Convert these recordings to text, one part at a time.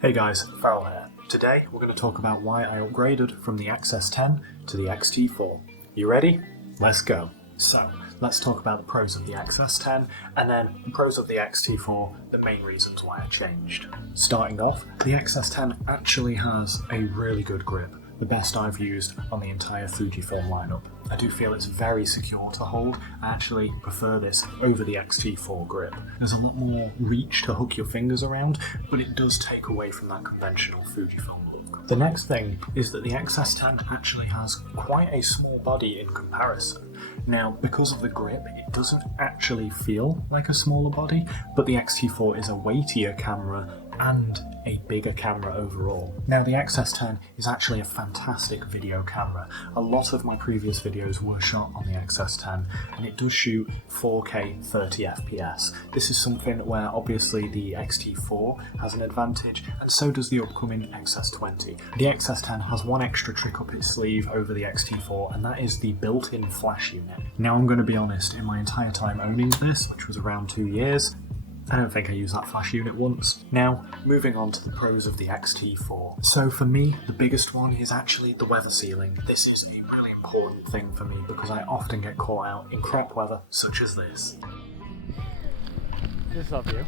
Hey guys, Farrell here. Today we're going to talk about why I upgraded from the X-S10 to the X-T4. You ready? Let's go. So, let's talk about the pros of the X-S10 and then the pros of the X-T4, the main reasons why I changed. Starting off, the X-S10 actually has a really good grip, the best I've used on the entire Fujifilm lineup. I do feel it's very secure to hold. I actually prefer this over the X-T4 grip. There's a lot more reach to hook your fingers around, but it does take away from that conventional Fujifilm look. The next thing is that the X-S10 actually has quite a small body in comparison. Now, because of the grip, it doesn't actually feel like a smaller body, but the X-T4 is a weightier camera and a bigger camera overall. Now, the X-S10 is actually a fantastic video camera. A lot of my previous videos were shot on the X-S10 and it does shoot 4K 30 FPS. This is something where obviously the X-T4 has an advantage and so does the upcoming X-S20. The X-S10 has one extra trick up its sleeve over the X-T4 and that is the built-in flash unit. Now, I'm going to be honest, in my entire time owning this, which was around 2 years, I don't think I used that flash unit once. Now, moving on to the pros of the X-T4. So for me, the biggest one is actually the weather sealing. This is a really important thing for me because I often get caught out in crap weather such as this. This is our view.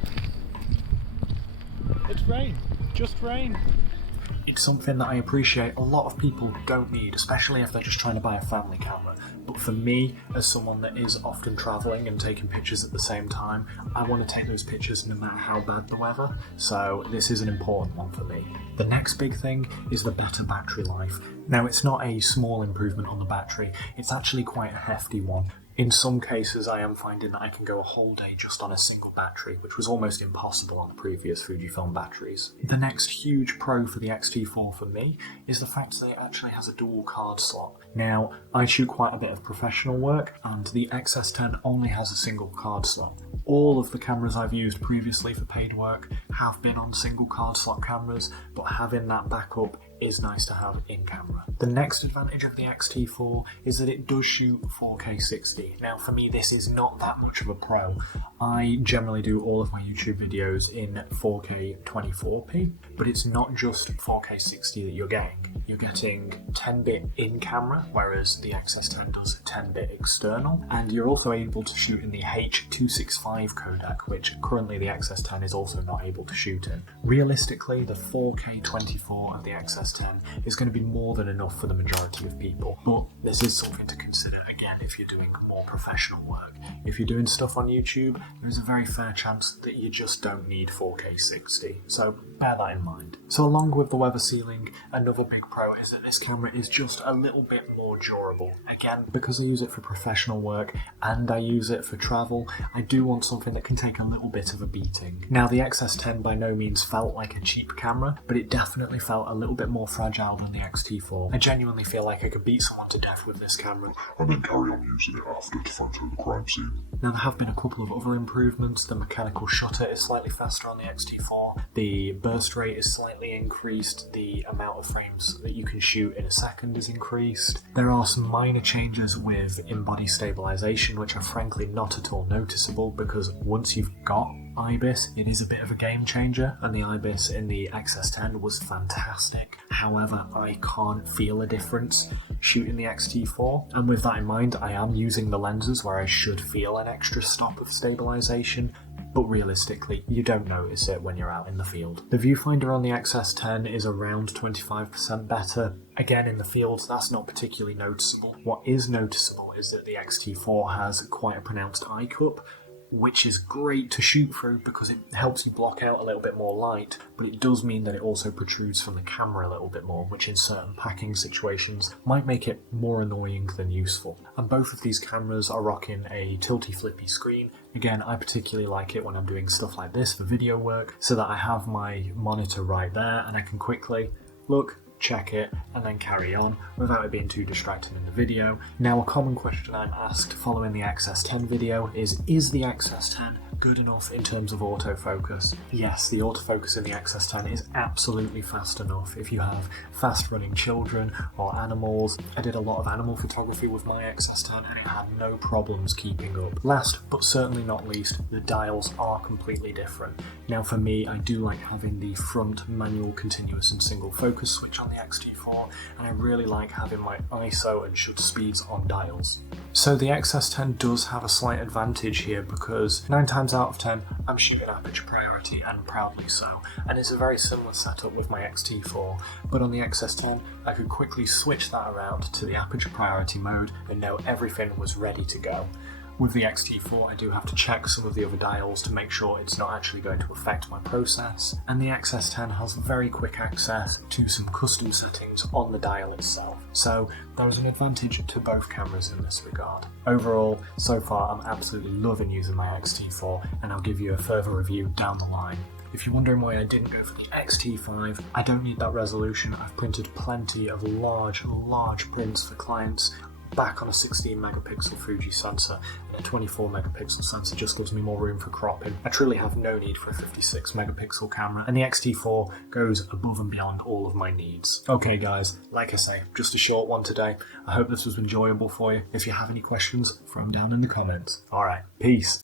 It's rain, just rain. It's something that I appreciate a lot of people don't need, especially if they're just trying to buy a family camera. But for me, as someone that is often travelling and taking pictures at the same time, I want to take those pictures no matter how bad the weather, so this is an important one for me. The next big thing is the better battery life. Now, it's not a small improvement on the battery, it's actually quite a hefty one. In some cases, I am finding that I can go a whole day just on a single battery, which was almost impossible on the previous Fujifilm batteries. The next huge pro for the X-T4 for me is the fact that it actually has a dual card slot. Now, I shoot quite a bit of professional work, and the X-S10 only has a single card slot. All of the cameras I've used previously for paid work have been on single card slot cameras, but having that backup is nice to have in camera. The next advantage of the X-T4 is that it does shoot 4K 60. Now, for me, this is not that much of a pro. I generally do all of my YouTube videos in 4K 24p, but it's not just 4K 60 that you're getting. You're getting 10-bit in-camera, whereas the X-S10 does 10-bit external, and you're also able to shoot in the H.265 codec, which currently the X-S10 is also not able to shoot in. Realistically, the 4K 24 of the X-S10 is going to be more than enough for the majority of people, but this is something to consider again if you're doing more professional work. If you're doing stuff on YouTube, there's a very fair chance that you just don't need 4K 60, so bear that in mind. So along with the weather sealing, another big pro is that this camera is just a little bit more durable. Again, because I use it for professional work and I use it for travel, I do want something that can take a little bit of a beating. Now, the X-S10 by no means felt like a cheap camera, but it definitely felt a little bit more fragile than the X-T4. I genuinely feel like I could beat someone to death with this camera and then carry on using it after to photo the crime scene. Now, there have been a couple of other improvements. The mechanical shutter is slightly faster on the X-T4, the burst rate is slightly increased, the amount of frames that you can shoot in a second is increased. There are some minor changes with in-body stabilization, which are frankly not at all noticeable because once you've got IBIS, it is a bit of a game changer, and the IBIS in the X-S10 was fantastic. However, I can't feel a difference shooting the X-T4, and with that in mind, I am using the lenses where I should feel an extra stop of stabilization, but realistically, you don't notice it when you're out in the field. The viewfinder on the X-S10 is around 25% better. Again, in the field, that's not particularly noticeable. What is noticeable is that the X-T4 has quite a pronounced eye cup, which is great to shoot through because it helps you block out a little bit more light, but it does mean that it also protrudes from the camera a little bit more, which in certain packing situations might make it more annoying than useful. And both of these cameras are rocking a tilty flippy screen. Again, I particularly like it when I'm doing stuff like this for video work, so that I have my monitor right there and I can quickly look, check it, and then carry on without it being too distracting in the video. Now, a common question I'm asked following the X-S10 video is the X-S10 good enough in terms of autofocus. Yes, the autofocus in the X-S10 is absolutely fast enough if you have fast running children or animals. I did a lot of animal photography with my X-S10 and it had no problems keeping up. Last but certainly not least, the dials are completely different. Now for me, I do like having the front manual continuous and single focus switch on the X-T4, and I really like having my ISO and shutter speeds on dials. So the X-S10 does have a slight advantage here because 9 times out of 10 I'm shooting aperture priority, and proudly so, and it's a very similar setup with my X-T4, but on the X-S10 I could quickly switch that around to the aperture priority mode and know everything was ready to go. With the X-T4 I do have to check some of the other dials to make sure it's not actually going to affect my process, and the X-S10 has very quick access to some custom settings on the dial itself, so there is an advantage to both cameras in this regard. Overall, so far I'm absolutely loving using my X-T4, and I'll give you a further review down the line. If you're wondering why I didn't go for the X-T5, I don't need that resolution. I've printed plenty of large prints for clients back on a 16 megapixel Fuji sensor, and a 24 megapixel sensor just gives me more room for cropping. I truly have no need for a 56 megapixel camera, and the X-T4 goes above and beyond all of my needs. Okay guys, like I say, just a short one today. I hope this was enjoyable for you. If you have any questions, throw them down in the comments. Alright, peace.